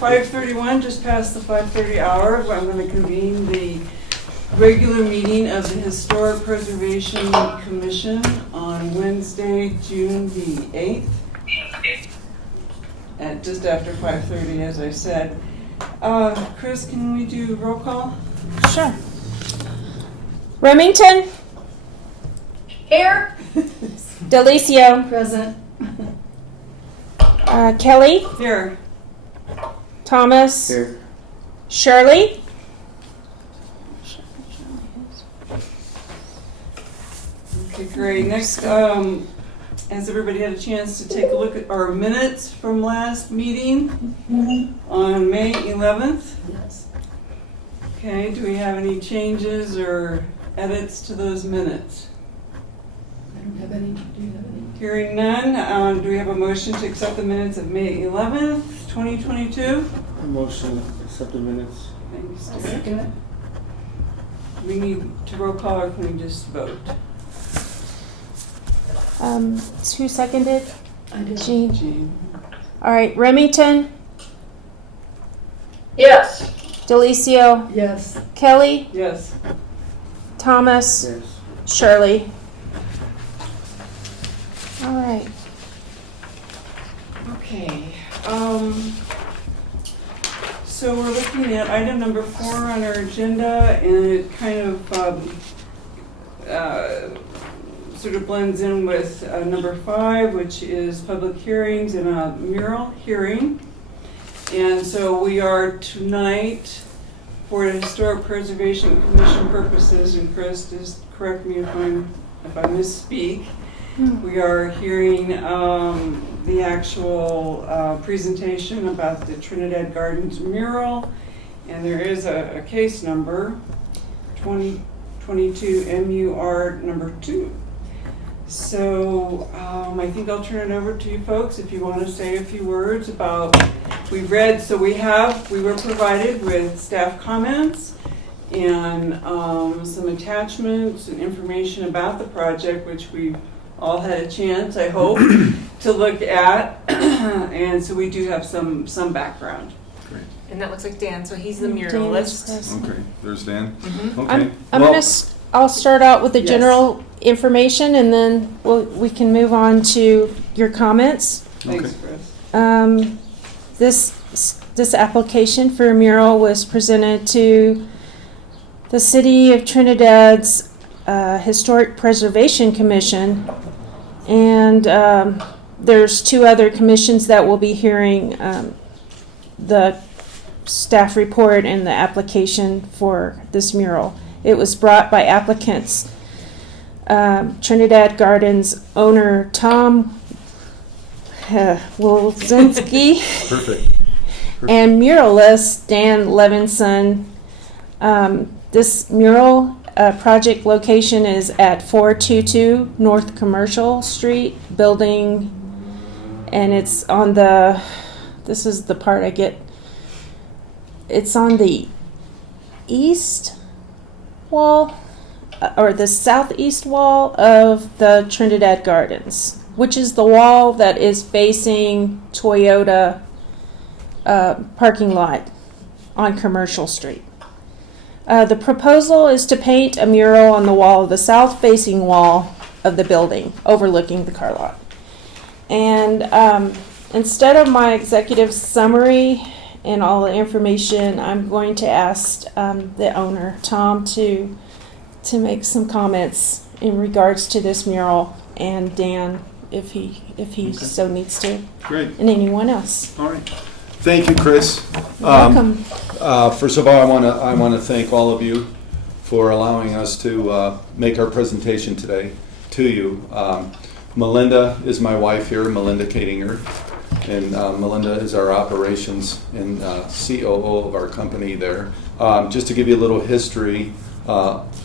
5:31, just past the 5:30 hour. I'm going to convene the regular meeting of the Historic Preservation Commission on Wednesday, June the 8th, at just after 5:30, as I said. Chris, can we do roll call? Sure. Remington? Here. Delicio? Present. Kelly? Here. Thomas? Here. Shirley? Okay, great. Next, has everybody had a chance to take a look at our minutes from last meeting on May 11th? Yes. Okay, do we have any changes or edits to those minutes? I don't have any. Do you have any? Hearing none, do we have a motion to accept the minutes of May 11th, 2022? Motion to accept the minutes. Thanks, I'll Derek. second it. Do we need to roll call or can we just vote? Who seconded? I did. Jean. Jean. All right, Remington? Yes. Delicio? Yes. Kelly? Yes. Thomas? Yes. Shirley? All right. Okay. So we're looking at item number 4 on our agenda, and it kind of sort of blends in with number 5, which is public hearings and a mural hearing. And so we are tonight, for the Historic Preservation Commission purposes, and Chris, just correct me if I misspeak, we are hearing the actual presentation about the Trinidad Gardens mural, and there is a case number, 2022 MUR number 2. So I think I'll turn it over to you folks if you want to say a few words about, we were provided with staff comments and some attachments and information about the project, which we've all had a chance, I hope, to look at, and so we do have some background. Great. And that looks like Dan, so he's the Dan is muralist. present. Okay, there's Dan. Mhm. Okay. I'll start out with the Yes. general information, and then we can move on to your comments. Thanks, Okay. Chris. This application for a mural was presented to the City of Trinidad's Historic Preservation Commission, and there's 2 other commissions that will be hearing the staff report and the application for this mural. It was brought by applicants Trinidad Gardens owner Tom Wilzinski Perfect. and muralist Dan Levinson. This mural project location is at 422 North Commercial Street building, and it's on this is the part I get, it's on the east wall, or the southeast wall of the Trinidad Gardens, which is the wall that is facing Toyota parking lot on Commercial Street. The proposal is to paint a mural on the wall of the south-facing wall of the building, overlooking the car lot. And instead of my executive summary and all the information, I'm going to ask the owner, Tom, to make some comments in regards to this mural, and Dan, if he Okay. so needs to, Great. and anyone else. All right. Thank you, Chris. Welcome. First of all, I want to thank all of you for allowing us to make our presentation today to you. Melinda is my wife here, Melinda Katinger, and Melinda is our operations and COO of our company there. Just to give you a little history,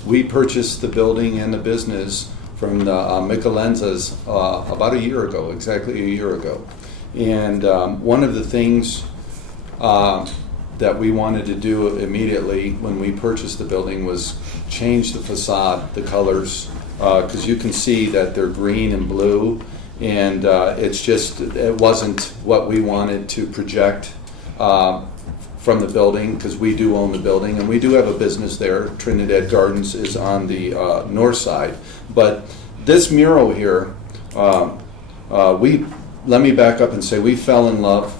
we purchased the building and the business from the Michelenzas about a year ago, exactly a year ago. And one of the things that we wanted to do immediately when we purchased the building was change the facade, the colors, because you can see that they're green and blue, and it wasn't what we wanted to project from the building, because we do own the building, and we do have a business there. Trinidad Gardens is on the north side. But this mural here, let me back up and say we fell in love.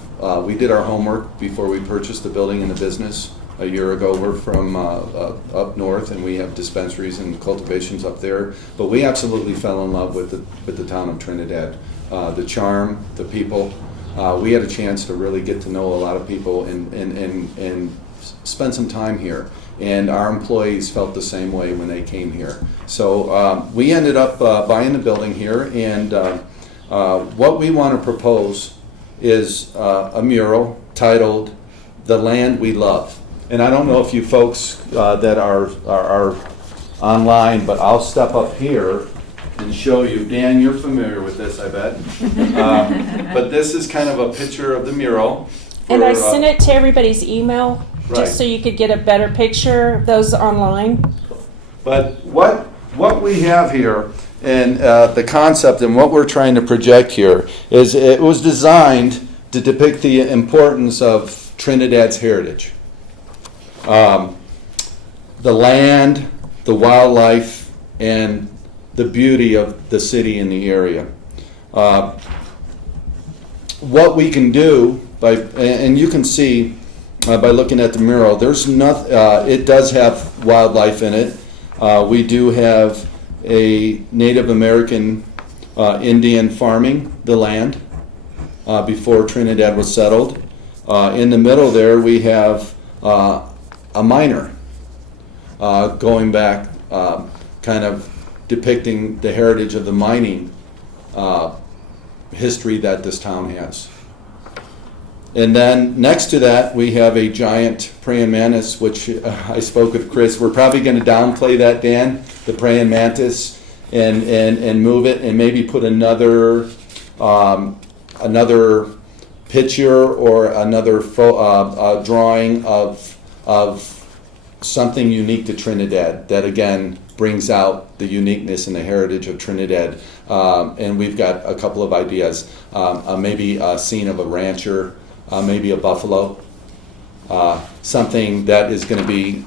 We did our homework before we purchased the building and the business a year ago. We're from up north, and we have dispensaries and cultivations up there. But we absolutely fell in love with the town of Trinidad. The charm, the people. We had a chance to really get to know a lot of people and spend some time here. And our employees felt the same way when they came here. So we ended up buying the building here, and what we want to propose is a mural titled "The Land We Love." And I don't know if you folks that are online, but I'll step up here and show you. Dan, you're familiar with this, I bet. But this is kind of a picture of the mural. And I sent it to everybody's email, Right. just so you could get a better picture of those online. But what we have here, and the concept and what we're trying to project here, is it was designed to depict the importance of Trinidad's heritage. The land, the wildlife, and the beauty of the city and the area. What we can do and you can see by looking at the mural, there's nothing. It does have wildlife in it. We do have a Native American Indian farming the land before Trinidad was settled. In the middle there, we have a miner going back, kind of depicting the heritage of the mining history that this town has. And then next to that, we have a giant praying mantis, which I spoke with Chris. We're probably going to downplay that, Dan, the praying mantis, and move it, and maybe put another picture or another drawing of something unique to Trinidad that, again, brings out the uniqueness and the heritage of Trinidad. And we've got a couple of ideas. Maybe a scene of a rancher, maybe a buffalo, something that is going to be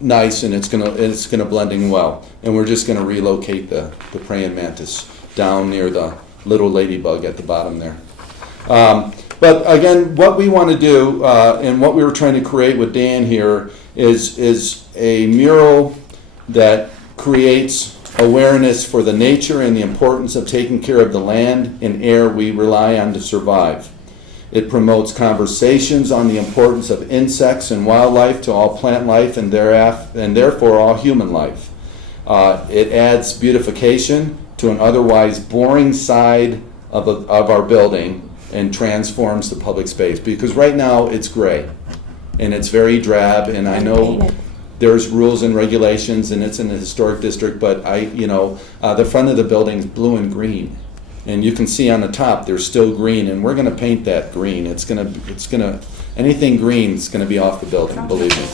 nice, and it's going to blend in well. And we're just going to relocate the praying mantis down near the little ladybug at the bottom there. But again, what we want to do, and what we were trying to create with Dan here, is a mural that creates awareness for the nature and the importance of taking care of the land and air we rely on to survive. It promotes conversations on the importance of insects and wildlife to all plant life and therefore all human life. It adds beautification to an otherwise boring side of our building and transforms the public space, because right now it's gray and it's very drab, and I know there's rules and regulations and it's in the historic district, but the front of the building is blue and green. And you can see on the top there's still green, and we're going to paint that green. Anything green is going to be off the building, believe me.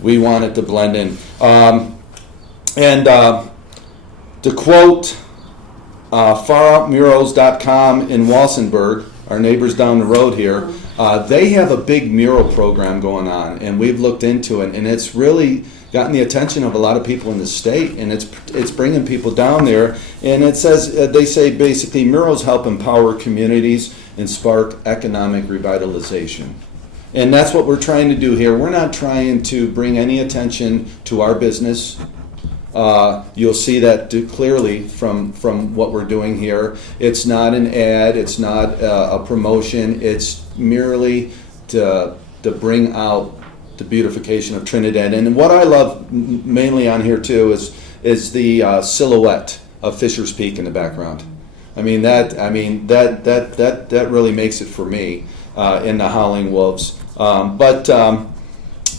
We want it to blend in. To quote faroutmurals.com in Walsenburg, our neighbors down the road here, they have a big mural program going on, and we've looked into it, and it's really gotten the attention of a lot of people in the state, and it's bringing people down there. And it says, they say basically murals help empower communities and spark economic revitalization. And that's what we're trying to do here. We're not trying to bring any attention to our business. You'll see that clearly from what we're doing here. It's not an ad, it's not a promotion, it's merely to bring out the beautification of Trinidad. And what I love mainly on here too is the silhouette of Fisher's Peak in the background. That really makes it for me in the Howling Wolves. But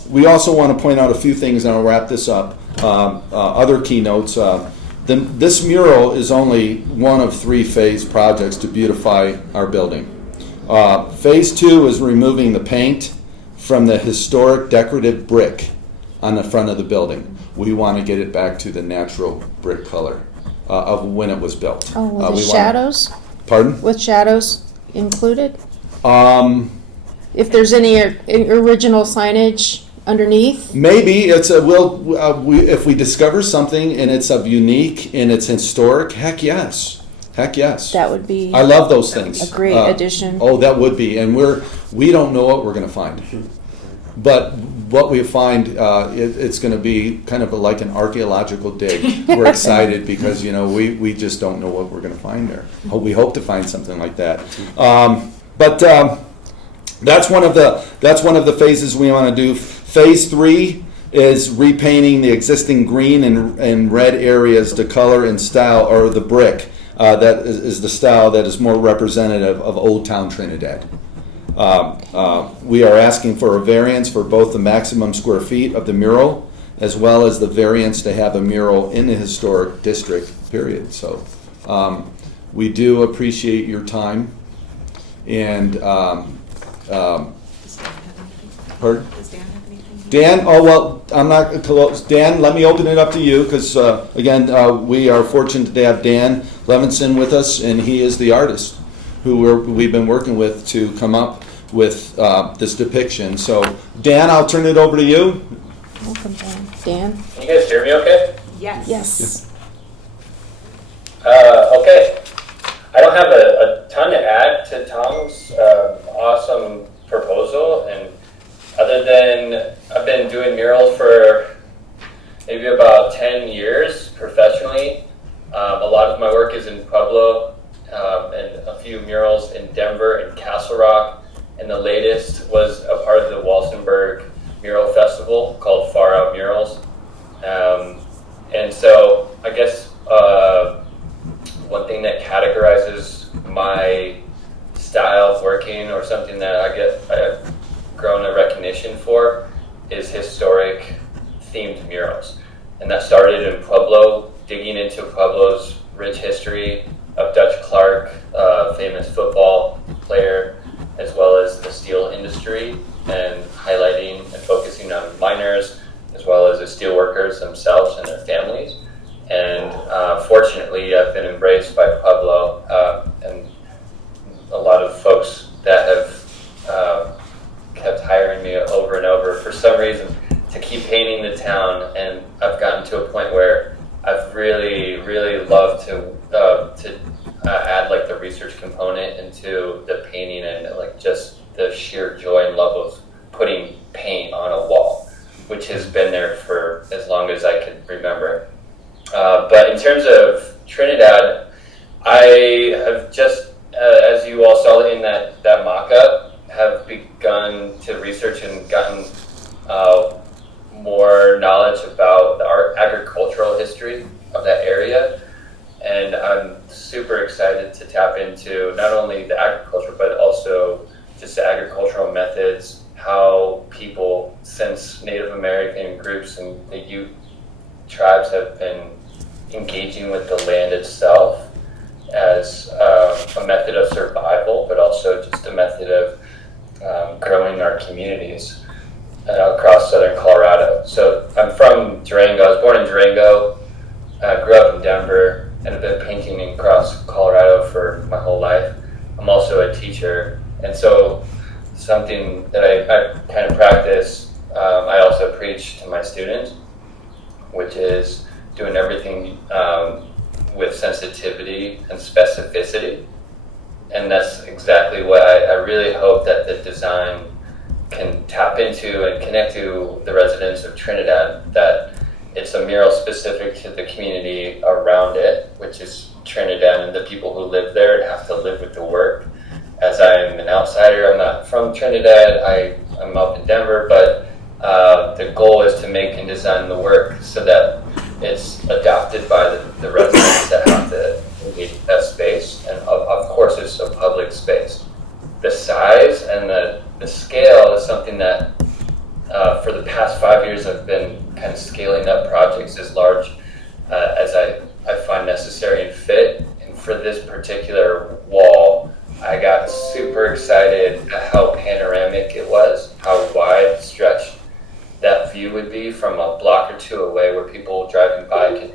we also want to point out a few things, and I'll wrap this up. Other keynotes. This mural is only one of 3 phase projects to beautify our building. Phase 2 is removing the paint from the historic decorative brick on the front of the building. We want to get it back to the natural brick color of when it was built. Oh, with the shadows? Pardon? With shadows included? If there's any original signage underneath? Maybe it's if we discover something and it's of unique and it's historic, heck yes. That would be I love those things. a great addition. Oh, that would be, and we don't know what we're going to find, but what we find, it's going to be kind of like an archaeological dig. We're excited because we just don't know what we're going to find there. We hope to find something like that, but that's one of the phases we want to do. Phase 3 is repainting the existing green and red areas to color and style, or the brick. That is the style that is more representative of Old Town Trinidad. We are asking for a variance for both the maximum square feet of the mural as well as the variance to have a mural in the historic district, period. So we do appreciate your time. And pardon? Does Dan have anything? Dan, oh, well, I'm not close. Dan, let me open it up to you because, again, we are fortunate to have Dan Levinson with us, and he is the artist who we've been working with to come up with this depiction. So, Dan, I'll turn it over to you. Welcome, Dan. Dan? Can you guys hear me okay? Yes. Yes. Okay. I don't have a ton to add to Tom's awesome proposal, and other than I've been doing murals for maybe about 10 years professionally. A lot of my work is in Pueblo, and a few murals in Denver and Castle Rock, and the latest was a part of the Walsenburg Mural Festival called Far Out Murals. And so I guess one thing that categorizes my style of working, or something that I've grown a recognition for, is historic themed murals. And that started in Pueblo, digging into Pueblo's rich history of Dutch Clark, famous football player, as well as the steel industry, and highlighting and focusing on miners, as well as the steel workers themselves and their families. And fortunately, I've been embraced by Pueblo, and a lot of folks that have kept hiring me over and over for some reason to keep painting the town. And I've gotten to a point where I've really, really loved to add like the research component into the painting, and like just the sheer joy and love of putting paint on a wall, which has been there for as long as I can remember. But in terms of Trinidad, I have just, as you all saw in that mock-up, have begun to research and gotten more knowledge about the agricultural history of that area. And I'm super excited to tap into not only the agriculture, but also just the agricultural methods, how people, since Native American groups and the Ute tribes, have been engaging with the land itself as a method of survival, but also just a method of growing our communities across southern Colorado. So I'm from Durango. I was born in Durango, grew up in Denver, and have been painting across Colorado for my whole life. I'm also a teacher, and so something that I kind of practice, I also preach to my students, which is doing everything with sensitivity and specificity. And that's exactly what I really hope that the design can tap into and connect to the residents of Trinidad, that it's a mural specific to the community around it, which is Trinidad and the people who live there and have to live with the work. As I'm an outsider, I'm not from Trinidad, I'm up in Denver, but the goal is to make and design the work so that it's adopted by the residents that have to engage with that space. And of course, it's a public space. The size and the scale is something that for the past 5 years I've been kind of scaling up projects as large as I find necessary and fit. And for this particular wall, I got super excited at how panoramic it was, how wide stretched that view would be from a block or two away, where people driving by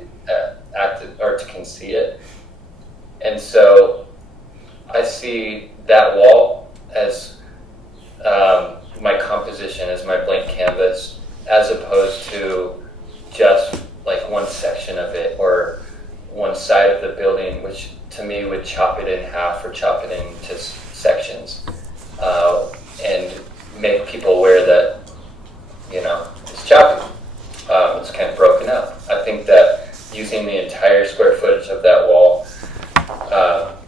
can see it. And so I see that wall as it in half or chop it into sections, and make people aware that, it's choppy. It's kind of broken up. I think that using the entire square footage of that wall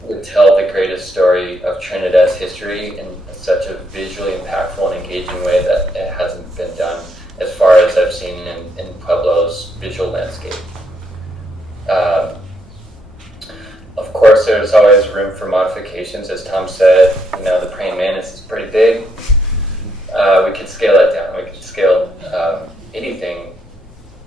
would tell the greatest story of Trinidad's history in such a visually impactful and engaging way that it hasn't been done as far as I've seen in Pueblo's visual landscape. Of course, there's always room for modifications. As Tom said, the praying mantis is pretty big. We could scale it down. We could scale anything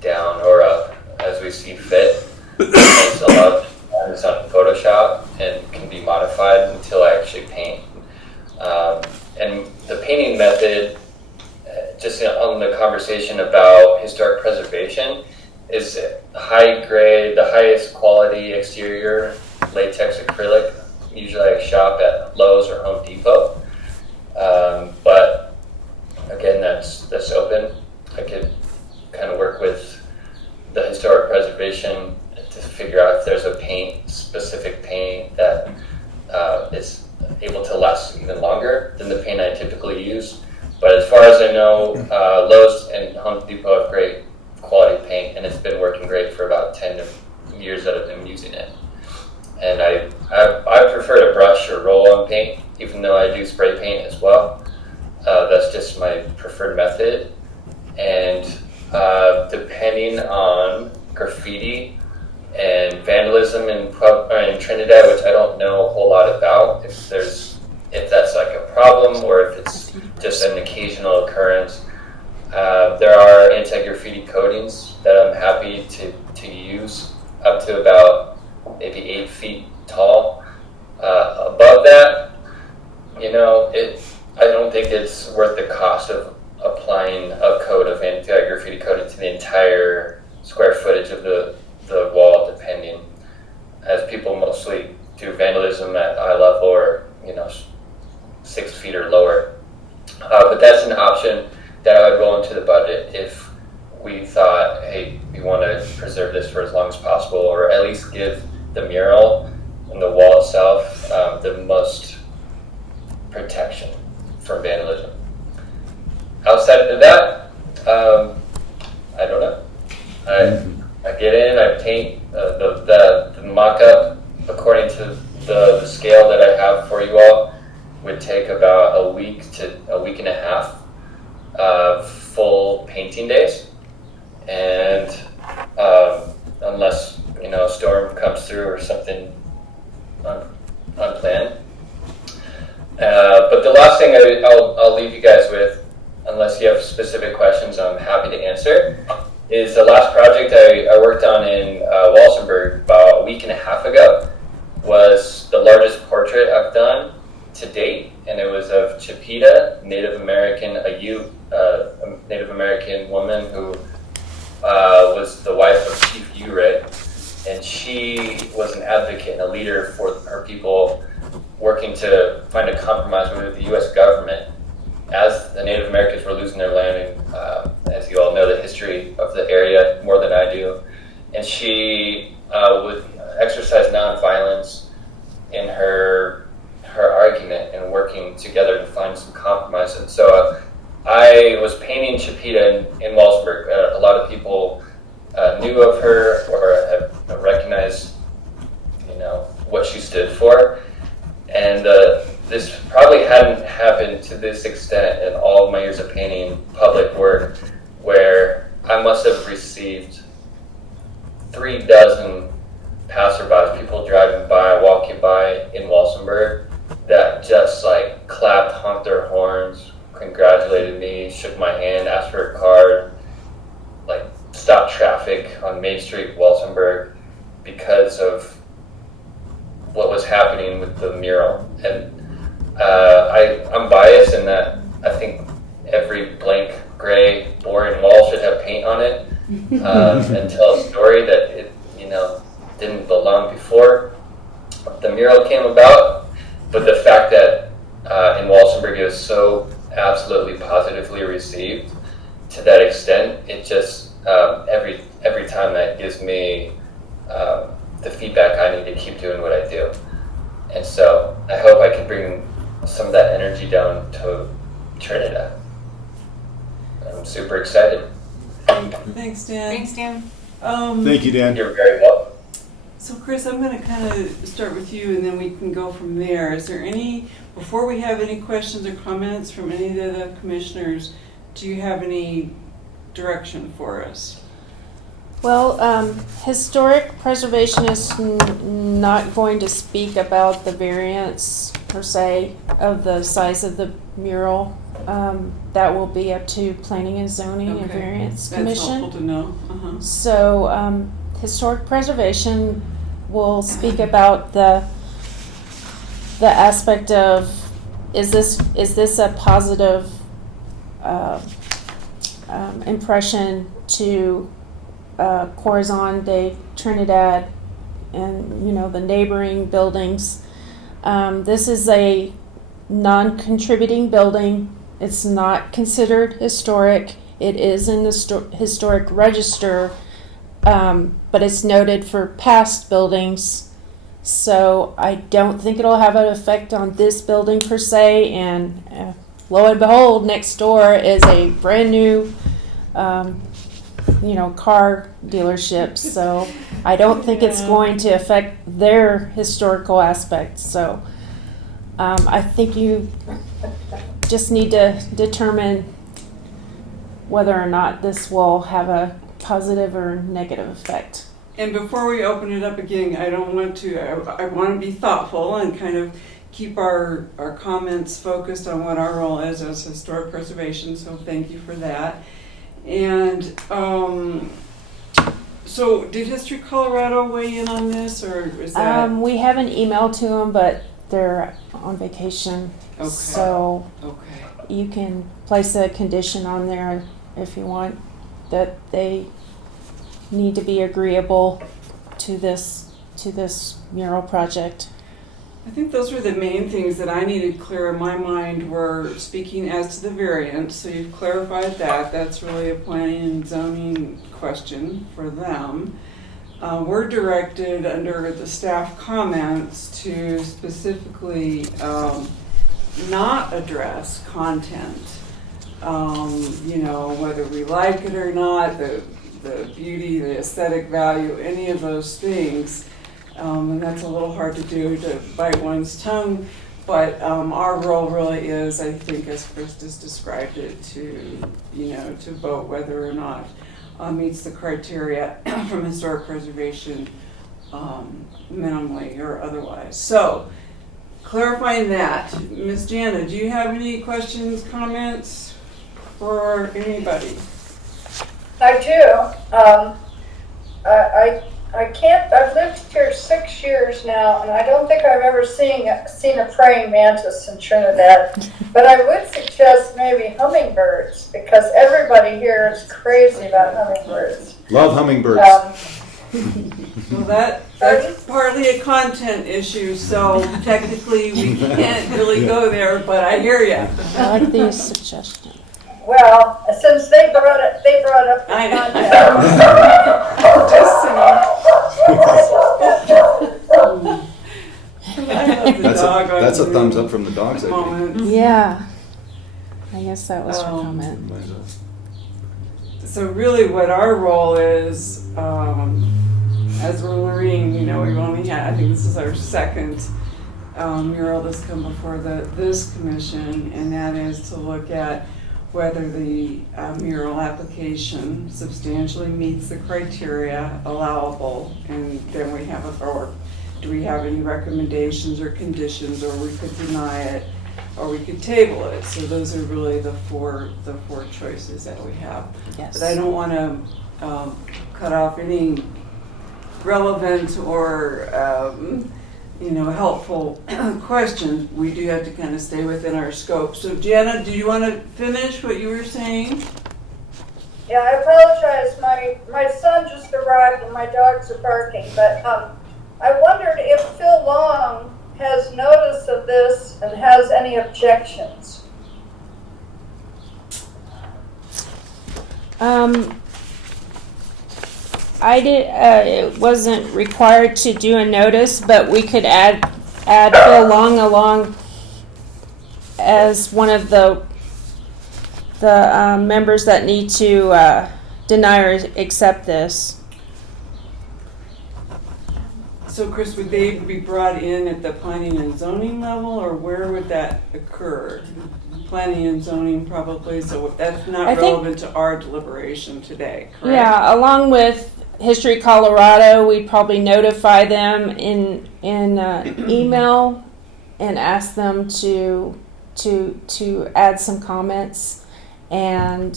down or up as we see fit. There's a lot of times on Photoshop and can be modified until I actually paint. And the painting method, just on the conversation about historic preservation, is high grade, the highest quality exterior latex acrylic. Usually I shop at Lowe's or Home Depot. But again, that's open. I could kind of work with the historic preservation to figure out if there's a specific paint that is able to last even longer than the paint I typically use. But as far as I know, Lowe's and Home Depot have great quality paint, and it's been working great for about 10 years that I've been using it. And I prefer to brush or roll on paint, even though I do spray paint as well. That's just my preferred method. And depending on graffiti and vandalism in Trinidad, which I don't know a whole lot about, if that's like a problem or if it's just an occasional occurrence. There are anti-graffiti coatings that I'm happy to use up to about maybe 8 feet tall. Above that, I don't think it's worth the cost of applying a coat of anti-graffiti coating to the entire square footage of the wall, depending, as people mostly do vandalism at eye level or 6 feet or lower. But that's an option that I would roll into the budget if we thought, hey, we want to preserve this for as long as possible, or at least give the mural and the wall itself the most protection from vandalism. Outside of that, I don't know. I get in, I paint the mock-up according to the scale that I have for you all. Would take about a week to a week and a half of full painting days, and unless a storm comes through or something unplanned. But the last thing I'll leave you guys with, unless you have specific questions, I'm happy to answer, is the last project I worked on in Walsenburg about a week and a half ago. Was the largest portrait I've done to date, and it was of Chipeta, Native American, a Native American woman who was the wife of Chief Ure, and she was an advocate and a leader for her people, working to find a compromise with the U.S. government as the Native Americans were losing their land. And as you all know, the history of the area more than I do, and she would exercise nonviolence in her argument and working together to find some compromise. And so I was painting Chipeta in Walsenburg. A lot of people knew of her or have recognized, what she stood for. And this probably hadn't happened to this extent in all of my years of painting public work, where I must have received 36 passerbys, people driving by, walking by in Walsenburg, that just clapped, honked their horns, congratulated me, shook my hand, asked for a card, stopped traffic on Main Street, Walsenburg, because of what was happening with the mural. And I'm biased in that I think every blank, gray, boring wall should have paint on it and tell a story that it, didn't belong before the mural came about. But the fact that in Walsenburg it was so absolutely positively received to that extent, it just every time that gives me the feedback I need to keep doing what I do. And so I hope I can bring some of that energy down to Trinidad. I'm super excited. Thanks, Dan. Thanks, Dan. Thank you, Dan. You're very welcome. So Chris, I'm going to kind of start with you and then we can go from there. Is there any, before we have any questions or comments from any of the commissioners, do you have any direction for us? Well, historic preservation is not going to speak about the variance per se of the size of the mural. That will be up to Planning and Zoning and Variance That's Commission. helpful to know. Uh-huh. So, historic preservation will speak about the aspect of, is this a positive impression to Corazon de Trinidad and, you know, the neighboring buildings. This is a non-contributing building. It's not considered historic. It is in the historic register, but it's noted for past buildings. So I don't think it'll have an effect on this building per se. And lo and behold, next door is a brand new car dealerships, so I don't think it's going to affect their historical aspects. So I think you just need to determine whether or not this will have a positive or negative effect. And before we open it up again, I want to be thoughtful and kind of keep our comments focused on what our role is as historic preservation, so thank you for that. And so did History Colorado weigh in on this, or is that? We have an email to them, but they're on vacation. Okay. So Okay. you can place a condition on there if you want, that they need to be agreeable to this mural project. I think those were the main things that I needed clear in my mind, were speaking as to the variant. So you've clarified that. That's really a planning and zoning question for them. We're directed under the staff comments to specifically not address content. Whether we like it or not, the beauty, the aesthetic value, any of those things. And that's a little hard to do, to bite one's tongue, but our role really is, I think, as Chris just described it, to vote whether or not meets the criteria from historic preservation, minimally or otherwise. So, clarifying that, Ms. Jana, do you have any questions, comments for anybody? I do. I've lived here 6 years now, and I don't think I've ever seen a praying mantis in Trinidad. But I would suggest maybe hummingbirds, because everybody here is crazy about hummingbirds. Love hummingbirds. Well, that's partly a content issue, so technically we can't really go there, but I hear you. I like the suggestion. Well, since they brought up the I know. content. Just saying. I love the dog. That's a thumbs up from the dogs, I think. Moments. Yeah. I guess that was her comment. So really what our role is, as we're learning, we've only had, I think this is our second mural that's come before this commission, and that is to look at whether the mural application substantially meets the criteria allowable, and then we have or do we have any recommendations or conditions, or we could deny it, or we could table it. So those are really the four choices that we have. Yes. But I don't want to cut off any relevant or helpful questions. We do have to kind of stay within our scope. So Jana, do you want to finish what you were saying? Yeah, I apologize. My son just arrived and my dogs are barking, but I wondered if Phil Long has notice of this and has any objections. It wasn't required to do a notice, but we could add add Phil Long along as one of the members that need to deny or accept this. So Chris, would they be brought in at the planning and zoning level, or where would that occur? Planning and zoning probably, so that's not I think- relevant to our deliberation today, correct? Yeah, along with History Colorado, we'd probably notify them in email and ask them to add some comments. And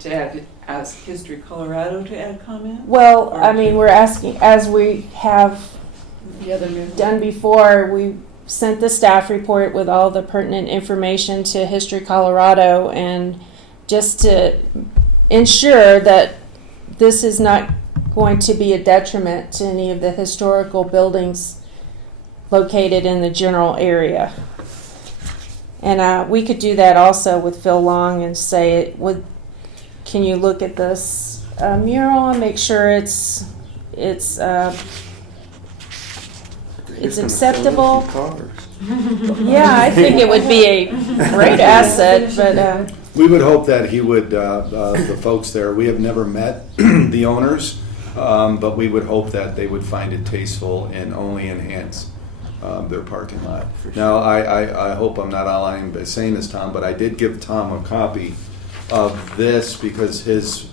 To ask History Colorado to add comment? well, I mean, we're asking, as we have The other new. done before, we sent the staff report with all the pertinent information to History Colorado, and just to ensure that this is not going to be a detriment to any of the historical buildings located in the general area. And we could do that also with Phil Long and say, can you look at this mural and make sure it's acceptable? Yeah, I think it would be a great asset, but We would hope that he would, the folks there, we have never met the owners, but we would hope that they would find it tasteful and only enhance their parking lot. Now, I hope I'm not all I'm saying this, Tom, but I did give Tom a copy of this because his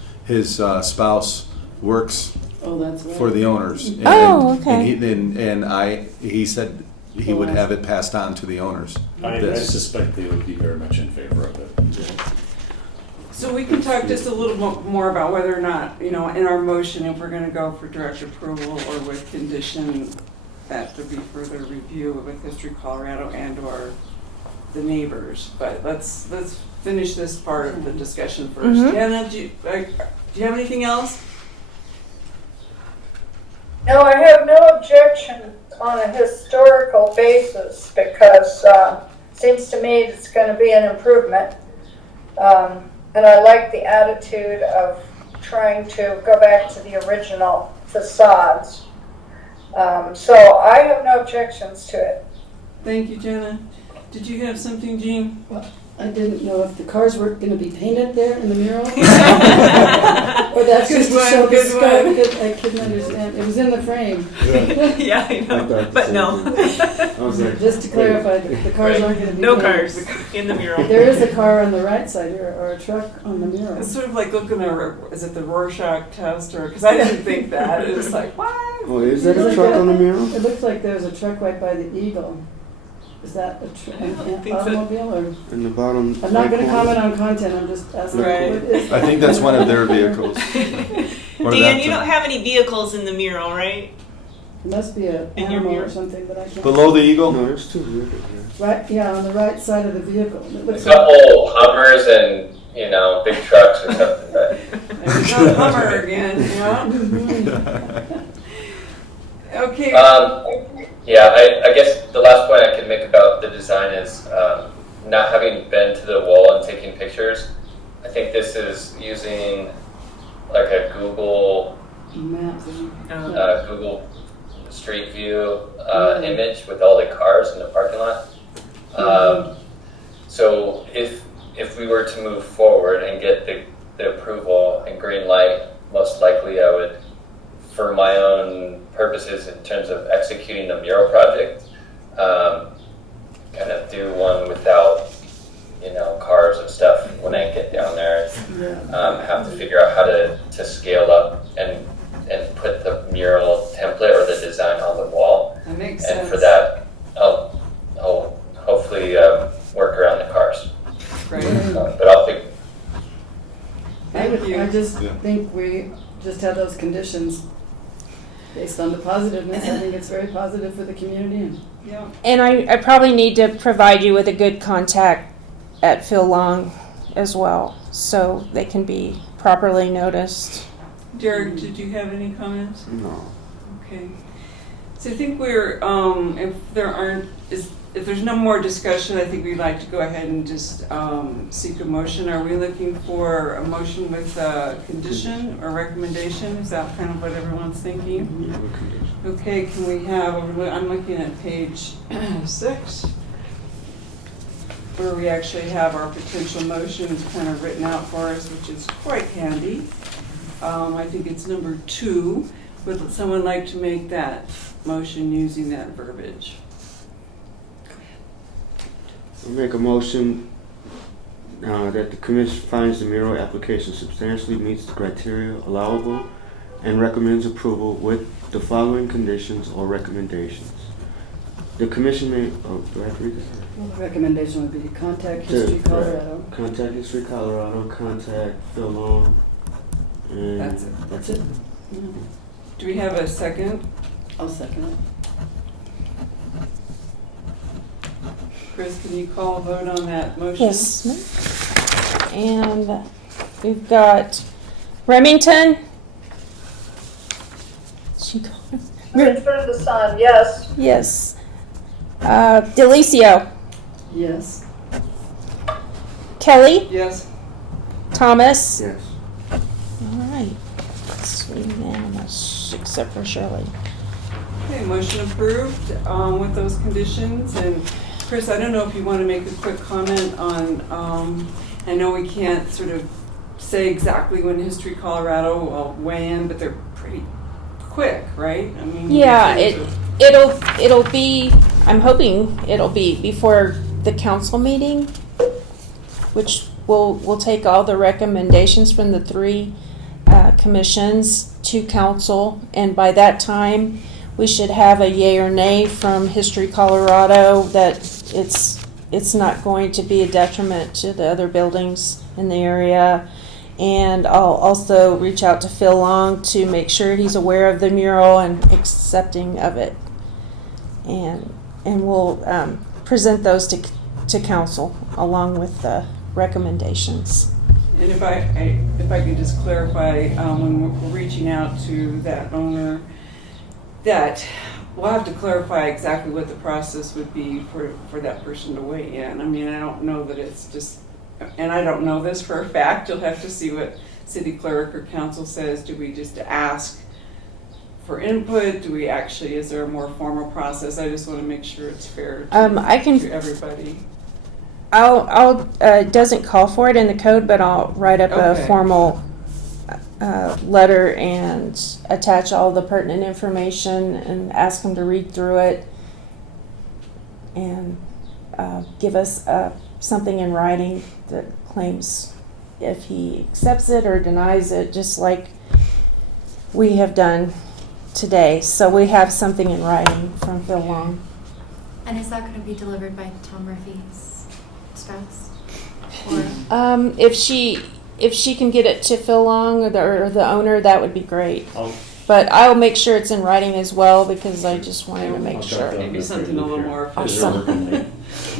spouse works Oh, that's right. for the owners. And, Oh, okay. He said he would have it passed on to the owners. I This. suspect they would be very much in favor of it. So we can talk just a little more about whether or not, in our motion, if we're gonna go for direct approval or with condition that there be further review with History Colorado and/or the neighbors. But let's finish this part of the discussion first. Mhm. Deanna, do you have anything else? No, I have no objection on a historical basis because seems to me it's going to be an improvement. And I like the attitude of trying to go back to the original facades. So I have no objections to it. Thank you, Jenna. Did you have something, Jean? I didn't know if the cars were going to be painted there in the mural. Or that's just to Good show one, the good scope. one. I couldn't understand. It was in the frame. Yeah, I know, but no. I was like, Just to clarify, the cars aren't going to be No painted. cars in the mural. There is a car on the right side here, or a truck on the mural. It's sort of like looking at, is it the Rorschach test, or, because I didn't think that. It was like, what? oh, is that a truck on the mural? It looks like there's a truck right by the Eagle. Is that an think so. automobile or? In the bottom. I'm not going to right corner. comment on content, I'm just asking. Right. What is I think that's one of their vehicles. Or Dan, that, you don't have any vehicles in the mural, right? It must be an In your animal or mirror. something, but I can't. below the Eagle? No, there's two vehicles here. Right, yeah, on the right side of the vehicle. It A looks like. couple Hummers and, big trucks or something, but There's a Hummer again, yeah. Okay. Yeah, I guess the last point I can make about the design is not having been to the wall and taking pictures. I think this is using like a Google Maps. Google Street View image with all the cars in the parking lot. So if we were to move forward and get the approval and green light, most likely I would, for my own purposes in terms of executing the mural project, kind of do one without, cars and stuff when I get down there. Yeah. Have to figure out how to scale up and put the mural template or the design on the wall. That makes And sense. for that, I'll hopefully work around the cars. Great. But I'll pick. Thank you. I just Yeah. think we just have those conditions based on the positiveness. I think it's very positive for the community. And Yeah. And I probably need to provide you with a good contact at Phil Long as well, so they can be properly noticed. Derek, did you have any comments? No. Okay. So I think we're, if there aren't, if there's no more discussion, I think we'd like to go ahead and just seek a motion. Are we looking for a motion with a condition or recommendation? Is that kind of what everyone's thinking? Okay, can we have, I'm looking at page 6, where we actually have our potential motions kind of written out for us, which is quite handy. I think it's number 2. Would someone like to make that motion using that verbiage? I'll make a motion that the commission finds the mural application substantially meets the criteria allowable and recommends approval with the following conditions or recommendations. The commission may, do I have to read this? Well, the recommendation would be contact History Colorado. Contact History Colorado, contact Phil Long. And That's it. That's it. Do we have a second? I'll second it. Chris, can you call a vote on that motion? Yes, ma'am. And we've got Remington. She called. Return to the sun, yes. Yes. Delicio. Yes. Kelly. Yes. Thomas. yes. All right. It's unanimous, except for Shirley. Okay, motion approved with those conditions. And Chris, I don't know if you want to make a quick comment on, I know we can't sort of say exactly when History Colorado will weigh in, but they're pretty quick, right? I mean, Yeah, in terms of- it'll be, I'm hoping it'll be before the council meeting, which we'll take all the recommendations from the 3 commissions to council, and by that time we should have a yay or nay from History Colorado that it's not going to be a detriment to the other buildings in the area. And I'll also reach out to Phil Long to make sure he's aware of the mural and accepting of it. And we'll present those to council along with the recommendations. And if I could just clarify, when we're reaching out to that owner, that we'll have to clarify exactly what the process would be for that person to weigh in. I mean, I don't know that it's just, and I don't know this for a fact, you'll have to see what city clerk or council says. Do we just ask for input? Do we actually, is there a more formal process? I just want to make sure it's fair to everybody. It doesn't call for it in the code, but I'll write up a Okay. formal letter and attach all the pertinent information and ask him to read through it and give us something in writing that claims if he accepts it or denies it, just like we have done today. So we have something in writing from Phil Long. And is that going to be delivered by Tom Murphy's spouse? Or If she can get it to Phil Long or the owner, that would be great. I'll- But I'll make sure it's in writing as well because I just wanted to make I'll sure. jot down Maybe the something a agreement little here. more Is there a official. working date?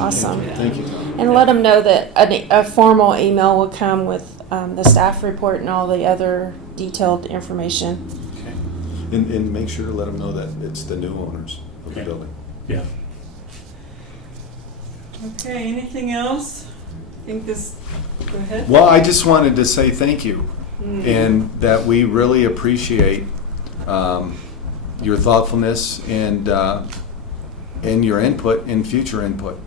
Awesome. Thank you. And let them know that a formal email will come with the staff report and all the other detailed information. Okay. And make sure to let them know that it's the new owners of the Okay. building. Yeah. Okay, anything else? Go ahead. Well, I just wanted to say thank you, Mm. and that we really appreciate your thoughtfulness and your input and future input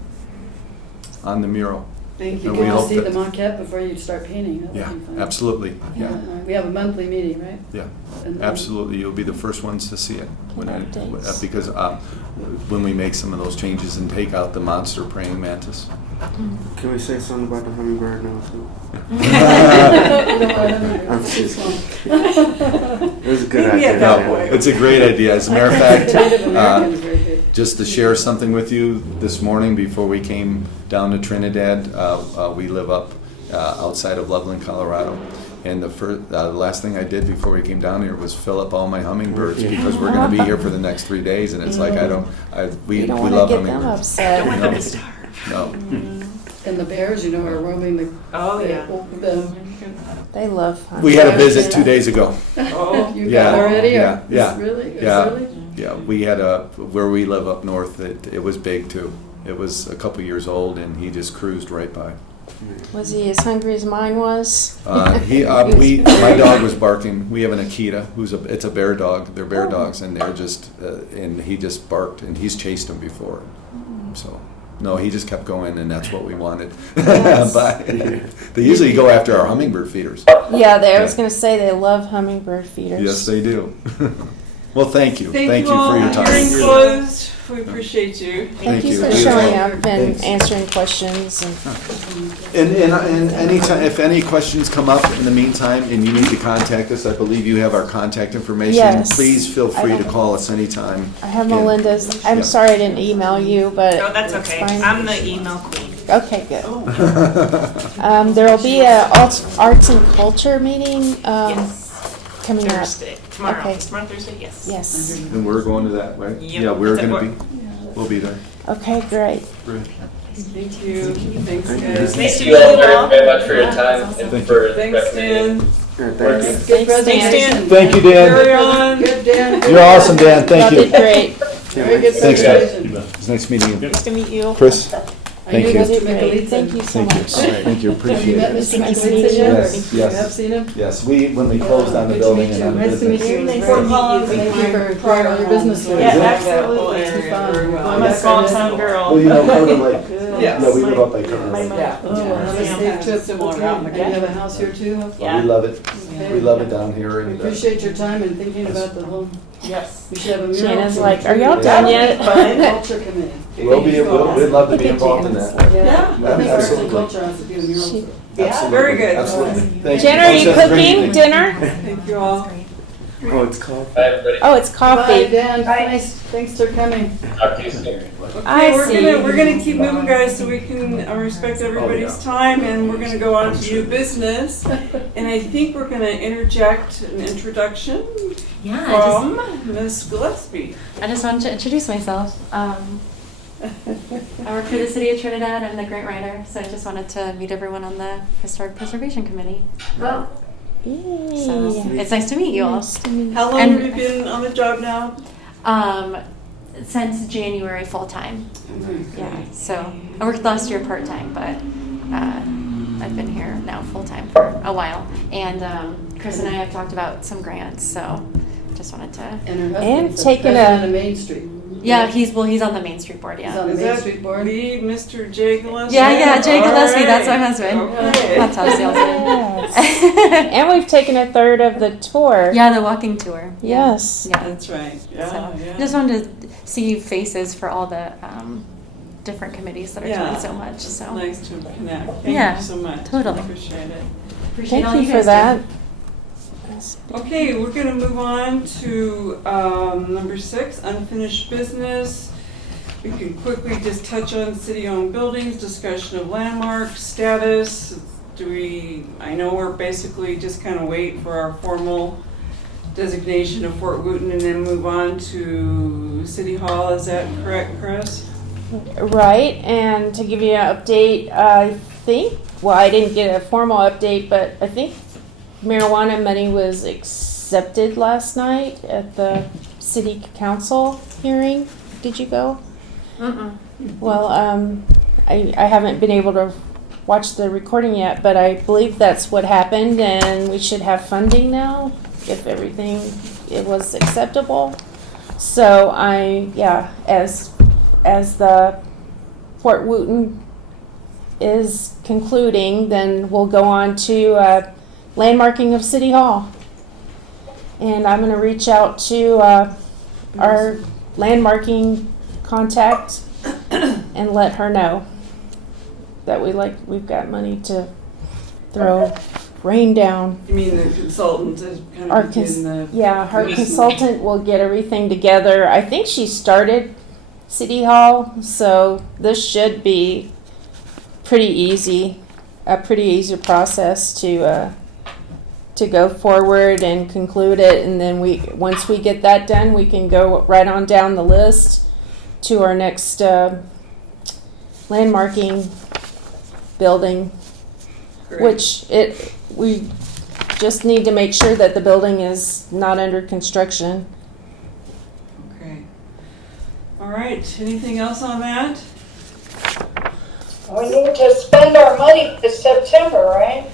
on the mural. Thank You And you. we can hope see that- the maquette before you start painting. That would Yeah, be fun. absolutely. Yeah, We have a monthly meeting, right? yeah, And then- absolutely. You'll be the first ones to see it Updates. because when we make some of those changes and take out the monster praying mantis. Can we say something about the hummingbird now too? I'm just It was a good Maybe idea. at that point. It's a great idea. As a matter of Native fact, American is very good. just to share something with you, this morning before we came down to Trinidad, we live up outside of Loveland, Colorado. And the last thing I did before we came down here was fill up all my hummingbirds Yeah. because we're going to be here for the next 3 days, and it's like we You don't love want to get them hummingbirds. upset. No. And the bears, are roaming the. Oh, yeah. They love fun. We had a visit 2 days ago. Oh, You Yeah, got already? yeah, Or yeah, Really? yeah. Really? Yeah, we had where we live up north, it was big too. It was a couple years old, and he just cruised right by. Was he as hungry as mine was? My dog was barking. We have an Akita, it's a bear dog. They're bear dogs, and they're just, and he just barked, and he's chased them before. So, no, he just kept going, and that's what we wanted. But they usually go after our hummingbird feeders. Yeah, I was going to say they love hummingbird feeders. Yes, they do. Well, thank you. Thank you for all. your time. Hearing closed. We appreciate you. Thank you for Thank you. showing up and Thanks. answering questions. And anytime, if any questions come up in the meantime and you need to contact us, I believe you have our contact information. Yes. Please feel free I to have- call us anytime. I have Yeah. Melinda's. I'm Yeah. sorry I didn't email you, but No, that's it's okay. fine. I'm the email queen. Okay, good. There will be a arts and culture meeting Yes. coming up. Thursday. Tomorrow. Okay. Tomorrow, Thursday? Yes. Yes. And we're going to that, right? Yep. Yeah, we're It's at gonna work. we'll be there. Okay, great. Thank you. Thanks, Thank you. guys. Nice to Thank you all meet you all. very much for your time and Thank for Thanks, recommending. Dan. Yeah, thank you. Good Thanks, Dan. presentation. Thank you, Carry Dan. on. Good, Dan. You're awesome, Dan. Y'all Thank did you. great. Very good Thanks, guys. presentation. It's nice meeting you. Nice to meet you. Chris, I Thank knew you. You Mr. did great. Michelitza. Thank you so thank you. much. Thank you. Have you Appreciate met it. Mr. Nice to Michelitza meet you. yet? Yes, You yes. have seen him? Yes, when we closed on the Good to building meet and you. on the Nice to meet business. you. It was Nice very to meet you. Thank you for all your business. Yeah, with us. absolutely. It's fun. Very well. I'm a small town girl. Well, you know, Curtin Lake. Yes. Yeah, we live up by Curtin My Lake. mom. Yeah. Oh, well, have a Yeah. safe trip. Similar Okay. around the And you have a house here too? huh? Yeah. We love it. Okay. We love it down here. We And, appreciate your time and thinking about the whole, Yes. we should have a mural. Shannon's for like, the "Are y'all community. done yet?" Culture committee. we'd love to be involved in that. Yeah, I think arts and Absolutely. culture has to do a mural. She- Absolutely. Very good. Absolutely. Thank Jen, are you That's great. cooking dinner? Thank you all. Oh, it's called. Bye, everybody. Oh, it's Bye, coffee. Dan. Nice. Thanks for coming. Talk to you soon. I Okay, see. we're gonna keep moving, guys, so we can respect everybody's time, and we're gonna go on to new business. And I think we're gonna interject an introduction Yeah, from Ms. Gillespie. I just wanted to introduce myself. I work for the city of Trinidad. I'm the grant writer, so I just wanted to meet everyone on the Historic Preservation Committee. So Yay. it's nice to meet you all. Nice to meet you. How long And- have you been on the job now? Since January full time. Yeah. So I worked last year part time, but I've been here now full time for a while. And Chris and I have talked about some grants, so just wanted to. And her And husband's taking president a- of Main Street. Yeah, he's on the Main Street board. He's Yeah. on the Is Main that Street board. the Mr. Jay Gillespie? Yeah, Jay All Gillespie. That's my right. husband. Okay. Not top salesman. Yes. And we've taken a third of the tour. Yeah, the walking tour. Yes. Yeah. That's right. Yeah, So yeah. I just wanted to see faces for all the different committees that are Yeah. doing so much. It's So nice to connect. Thank Yeah, you so much. totally. Appreciate it. appreciate all Thank you for guys that. do. Okay, we're gonna move on to number 6, unfinished business. We can quickly just touch on city-owned buildings, discussion of landmarks, status. I know we're basically just kind of wait for our formal designation of Fort Wooten and then move on to City Hall. Is that correct, Chris? Right, and to give you an update, I think, well, I didn't get a formal update, but I think marijuana money was accepted last night at the city council hearing. Did you go? Well, I haven't been able to watch the recording yet, but I believe that's what happened, and we should have funding now if everything it was acceptable. So as the Fort Wooten is concluding, then we'll go on to landmarking of City Hall. And I'm going to reach out to our landmarking contact and let her know that we've got money to throw rain down. You mean the consultant is kind Our of begin the... Our consultant will get everything together. I think she started City Hall, so this should be a pretty easy process to go forward and conclude it. And then once we get that done, we can go right on down the list to our next landmarking building, Great. which we just need to make sure that the building is not under construction. Okay. All right, anything else on that? We need to spend our money this September, right?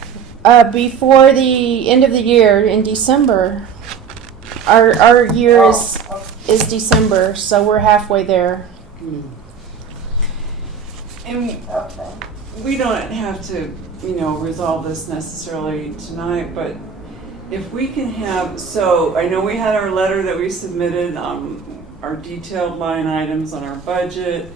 Before the end of the year in December. Our year is December, so we're halfway there. And we don't have to, resolve this necessarily tonight, but if we can have, so I know we had our letter that we submitted, our detailed line items on our budget.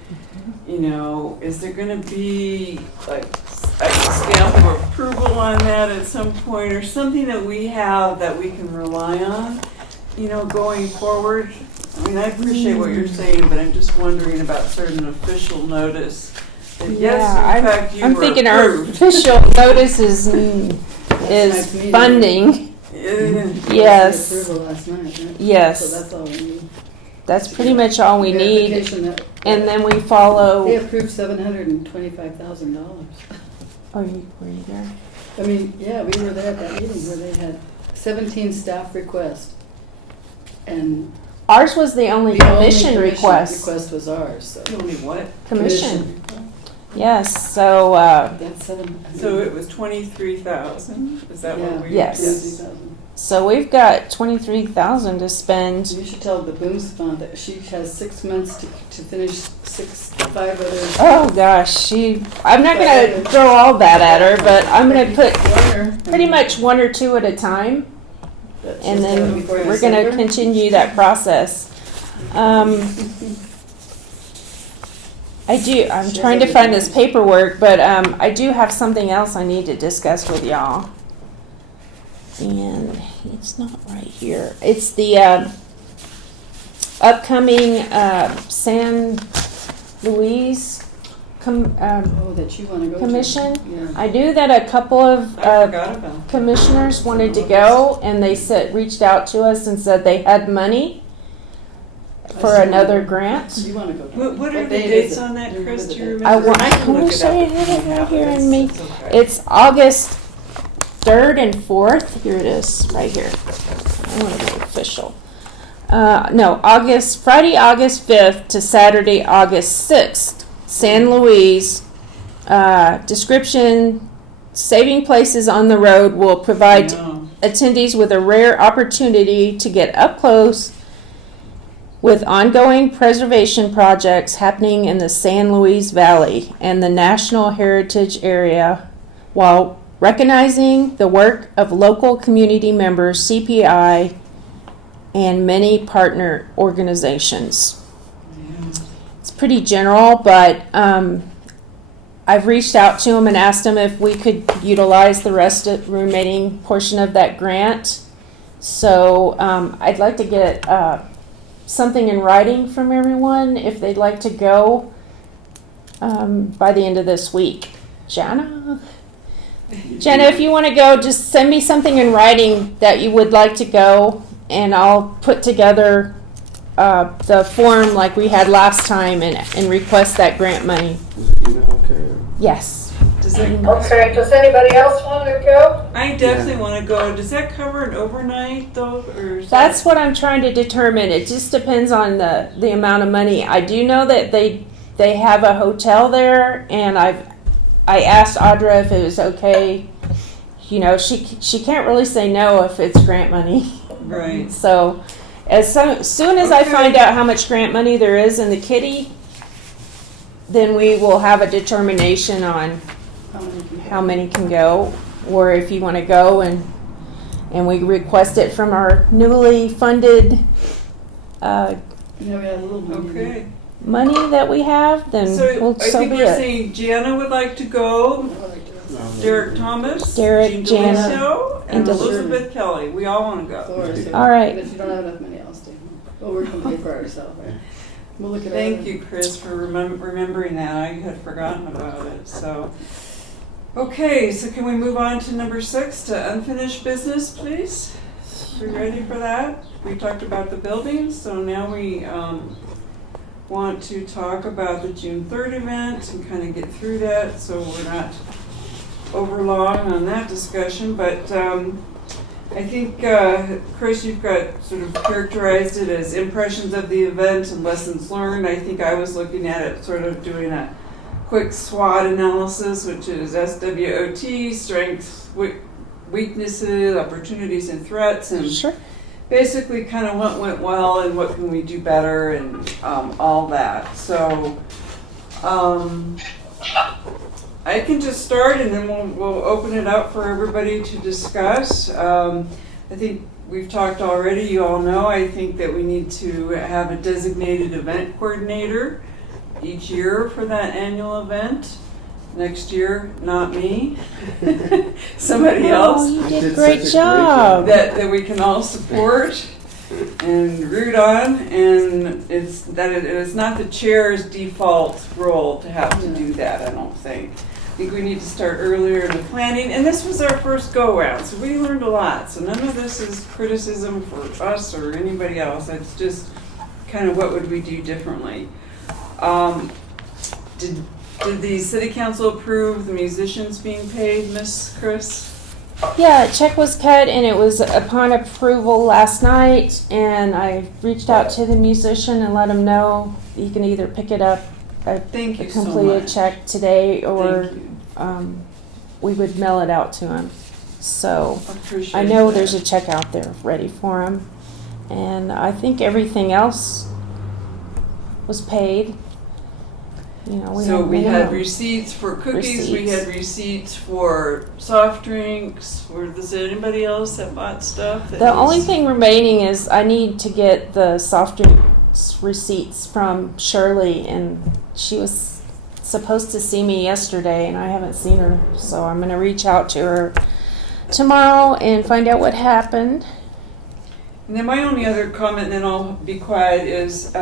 Is there gonna be like a stamp of approval on that at some point, or something that we have that we can rely on, going forward? I mean, I appreciate what you're saying, but I'm just wondering about certain official notice. That yes, in fact, you I'm were thinking approved. our official notice is Tonight's meeting. funding. Yes. Approval last night, right? Yes. So that's all we need. That's pretty much all we need. Verification that- And then we follow. They approved $725,000. Oh, were you there? I mean, yeah, we were there at that meeting where they had 17 staff requests. And Ours was the only the only commission commission request. request was ours, so. Only what? Commission. Yes, so, That's seven. So it was 23,000. Is that Yeah. what we? Yes. 20,000. so we've got 23,000 to spend. You should tell the Booms Fund that she has 6 months to finish 5 other. Oh gosh, I'm not gonna throw all that at her, but I'm gonna put pretty much 1 or 2 at a time, and then we're gonna continue that process. I'm trying to find this paperwork, but I do have something else I need to discuss with y'all. And it's not right here. It's the upcoming San Luis that you want to go Commission. to. Yeah. I knew that a couple of I forgot about. commissioners wanted to go, and they reached out to us and said they had money for another grant. You want to go to. What are the date dates is it? on that, Chris? Do you remember? I want. can Let me look it show up you if it have right here it. in me. It's okay. It's August 3rd and 4th. Here it is, right here. I want to be official. No, Friday, August 5th to Saturday, August 6th. San Luis. Description: saving places on the road will provide No. attendees with a rare opportunity to get up close with ongoing preservation projects happening in the San Luis Valley and the National Heritage Area, while recognizing the work of local community members, CPI, and many partner organizations. It's pretty general, but I've reached out to them and asked them if we could utilize the remaining portion of that grant. So I'd like to get something in writing from everyone if they'd like to go by the end of this week. Jana, if you want to go, just send me something in writing that you would like to go, and I'll put together the form like we had last time and request that grant money. Is the email okay? Or? Yes. Okay, does anybody else want to go? I definitely want to go. Does that cover an overnight though, or is That's what I'm trying to determine. It just depends on the amount of money. I do know that they have a hotel there, and I asked Audra if it was okay. She can't really say no if it's grant money. right? So as soon as I Okay. find out how much grant money there is in the kitty, then we will have a determination on how many can go, or if you want to go and we request it from our newly funded We have a little money. Okay. money that we have, then So we'll I so think be we're it. saying Jana would like to go. Derek Thomas, Derek, Jean Jana, Delisio, and and Elizabeth Kelly. We all want to go. All right. And if you don't have enough money, I'll stay home. Well, we're going to pay for ourselves, right? We'll look at it. Thank you, Chris, for remembering that. I had forgotten about it. So, okay, so can we move on to number 6, to unfinished business, please? We ready for that? We talked about the buildings, so now we want to talk about the June 3rd event and kind of get through that, so we're not overlong on that discussion. But I think, Chris, you've got sort of characterized it as impressions of the event and lessons learned. I think I was looking at it sort of doing a quick SWOT analysis, which is SWOT, strengths, weaknesses, opportunities, and threats, and Sure. basically kind of what went well and what can we do better and all that. So I can just start and then we'll open it up for everybody to discuss. I think we've talked already, you all know, I think that we need to have a designated event coordinator each year for that annual event. Next year, not me, somebody else. Oh, you You did did great such a great job. that we can all support and root on, and it's not the chair's default role to have to do that, I don't think. I think we need to start earlier in the planning, and this was our first go-around, so we learned a lot. So none of this is criticism for us or anybody else, it's just kind of what would we do differently. Did the city council approve the musicians being paid, Miss Chris? Yeah, a check was cut and it was upon approval last night, and I reached out to the musician and let him know he can either pick it up Thank a you so completed much. check today, or Thank you. we would mail it out to him. So Appreciate I know that. there's a check out there ready for him, and I think everything else was paid. You know, So we had minimum. receipts for cookies, we Receipts. had receipts for soft drinks. Was there anybody else that bought stuff? That The was- only thing remaining is I need to get the soft drinks receipts from Shirley, and she was supposed to see me yesterday and I haven't seen her, so I'm gonna reach out to her tomorrow and find out what happened. And then my only other comment, and then I'll be quiet, is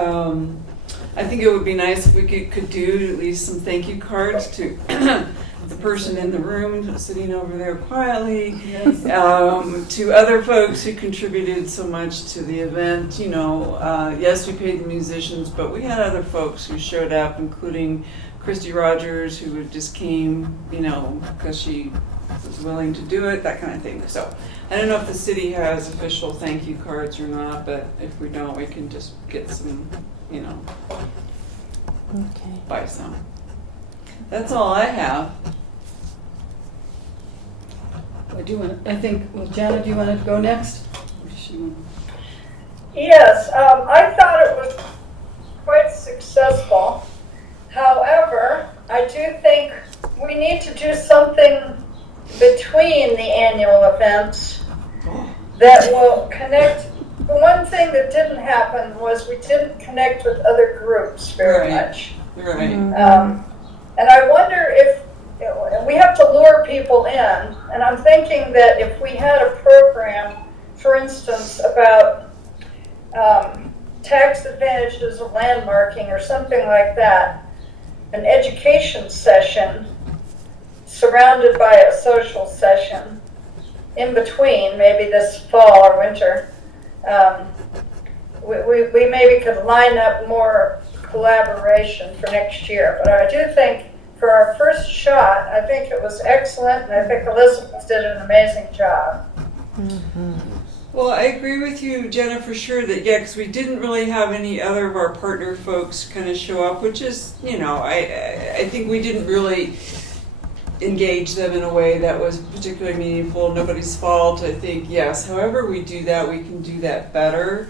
I think it would be nice if we could do at least some thank you cards to the person in the room sitting over there quietly, to other folks who contributed so much to the event. You know, yes, we paid the musicians, but we had other folks who showed up, including Christy Rogers, who just came, you know, because she was willing to do it, that kind of thing. So I don't know if the city has official thank you cards or not, but if we don't, we can just get some, you know, Okay. buy some. That's all I have. I think, well, Janet, do you want to go next? Or does she want- Yes, I thought it was quite successful. However, I do think we need to do something between the annual events that will connect. The one thing that didn't happen was we didn't connect with other groups very Right. much. Right. And I wonder if, and we have to lure people in, and I'm thinking that if we had a program, for instance, about tax advantages of landmarking or something like that, an education session surrounded by a social session in between, maybe this fall or winter, we maybe could line up more collaboration for next year. But I do think for our first shot, I think it was excellent, and I think Elizabeth did an amazing job. Well, I agree with you, Jenna, for sure that, yeah, because we didn't really have any other of our partner folks kind of show up, which is, you know, I think we didn't really engage them in a way that was particularly meaningful. Nobody's fault, I think, yes. However we do that, we can do that better.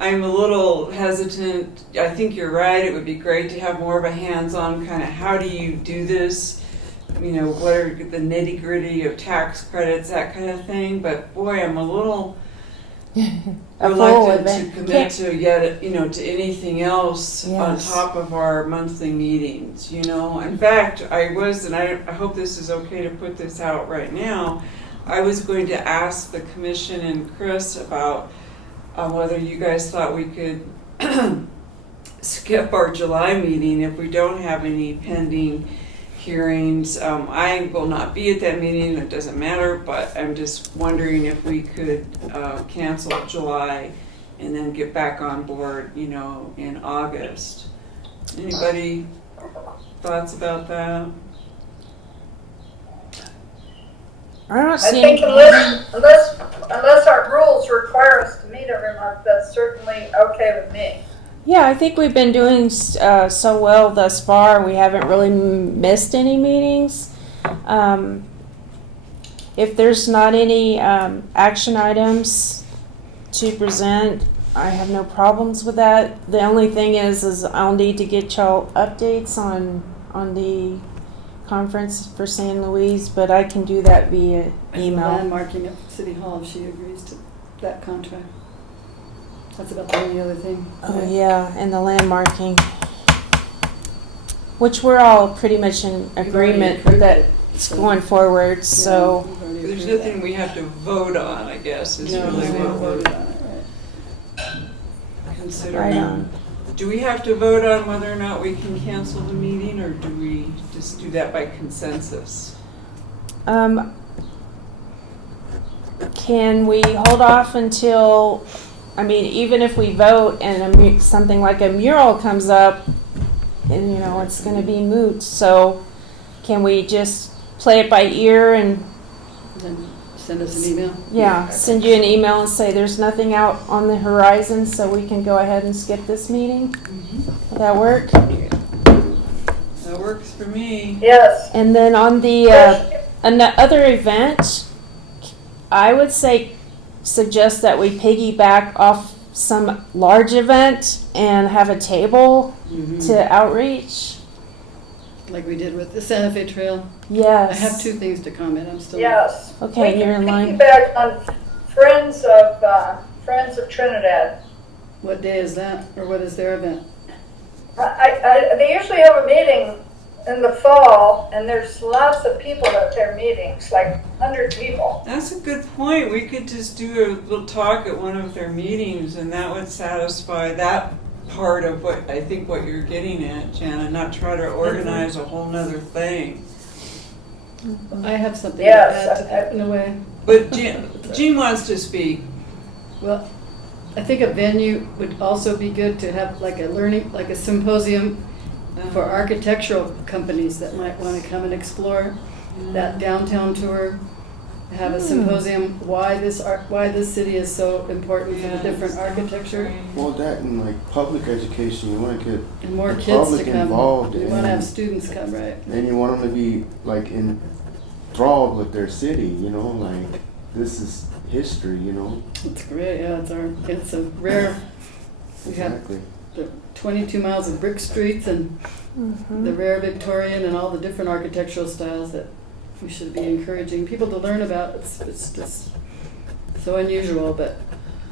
I'm a little hesitant. I think you're right. It would be great to have more of a hands-on kind of how do you do this? You know, what are the nitty-gritty of tax credits, that kind of thing. But boy, I'm a little A full reluctant to event. commit Can't- to yet, you know, to anything else on Yes. top of our monthly meetings, you know. In fact, I was, and I hope this is okay to put this out right now, I was going to ask the commission and Chris about whether you guys thought we could skip our July meeting if we don't have any pending hearings. I will not be at that meeting, it doesn't matter, but I'm just wondering if we could cancel July and then get back on board, you know, in August. Anybody thoughts about that? I don't I see think any- unless our rules require us to meet every month, that's certainly okay with me. Yeah, Yeah, I think we've been doing so well thus far. We haven't really missed any meetings. If there's not any action items to present, I have no problems with that. The only thing is I'll need to get y'all updates on the conference for San Luis, but I can do that via email. Landmarking at City Hall, if she agrees to that contract. That's about the only other thing. Oh, yeah, and the landmarking, which we're all pretty much in We've already agreement approved that it, it's so- going forward, so. Yeah, we've already There's approved nothing that. we have to vote on, I guess, is No, we really haven't what we're voted on it, right. considering. Right on. Do we have to vote on whether or not we can cancel the meeting, or do we just do that by consensus? Can we hold off until, I mean, even if we vote and something like a mural comes up, and you know, it's gonna be moot, so can we just play it by ear and, Then send us an email. yeah, send you an email and say there's nothing out on the horizon, so we can go ahead and skip this meeting? Would that work? That works for me. Yes. And then on the, other event, I would suggest that we piggyback off some large event and have a table to outreach. Like we did with the Santa Fe Trail. Yes. I have two things to comment. I'm still. Yes. Okay, We you're can in line. piggyback on Friends of Trinidad. What day is that, or what is their event? They usually have a meeting in the fall, and there's lots of people at their meetings, like 100 people. That's a good point. We could just do a little talk at one of their meetings, and that would satisfy that part of what I think what you're getting at, Jana, not try to organize a whole nother thing. I have something Yes, to add to that in a way. But Jean wants to speak. Well, I think a venue would also be good to have like a symposium for architectural companies that might want to come and explore that downtown tour. Have a symposium why this city is so important for the different architecture, Well, that and like public education, you want to get and more the kids to public come. involved, We want to have and students come, right? then you want them to be like enthralled with their city. You know, like this is history. You know, It's great. Yeah, it's a rare. We have exactly. the 22 miles of brick streets and the rare Victorian and all the different architectural styles that we should be encouraging people to learn about. It's just so unusual. But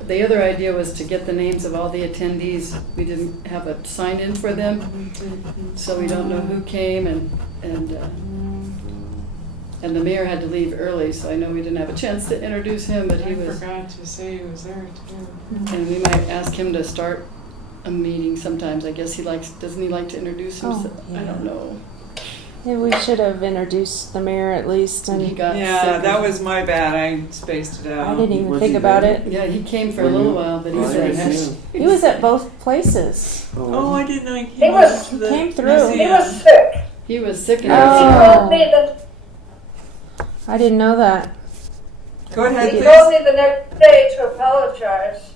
the other idea was to get the names of all the attendees. We didn't have a sign in for them, so we don't know who came, and the mayor had to leave early, so I know we didn't have a chance to introduce him, but he I was. forgot to say he was there too. And we might ask him to start a meeting sometimes. I guess doesn't he like to introduce himself? I don't know. Yeah, we should have introduced the mayor at least, And he and got Yeah, sick. that was my bad. I spaced it out. I didn't even Was think he about there? it. Yeah, he came for Were a little you- while, but Oh, I didn't he see said, him. He was at both places. Oh, I didn't know he He came was- up to the Came through. He museum. was sick. he was sick and He Oh. told me that I didn't know that. Go ahead, He please. told me the next day to apologize.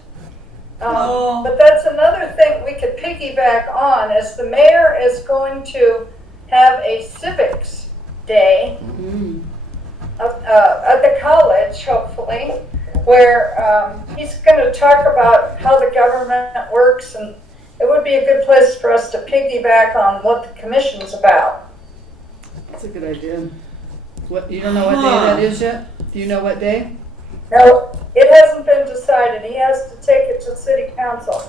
Oh. But that's another thing we could piggyback on, is the mayor is going to have a civics day at the college, hopefully, where he's going to talk about how the government works, and it would be a good place for us to piggyback on what the commission's about. That's a good idea. What, you don't know what day that is yet? Do you know what day? No, it hasn't been decided. He has to take it to city council.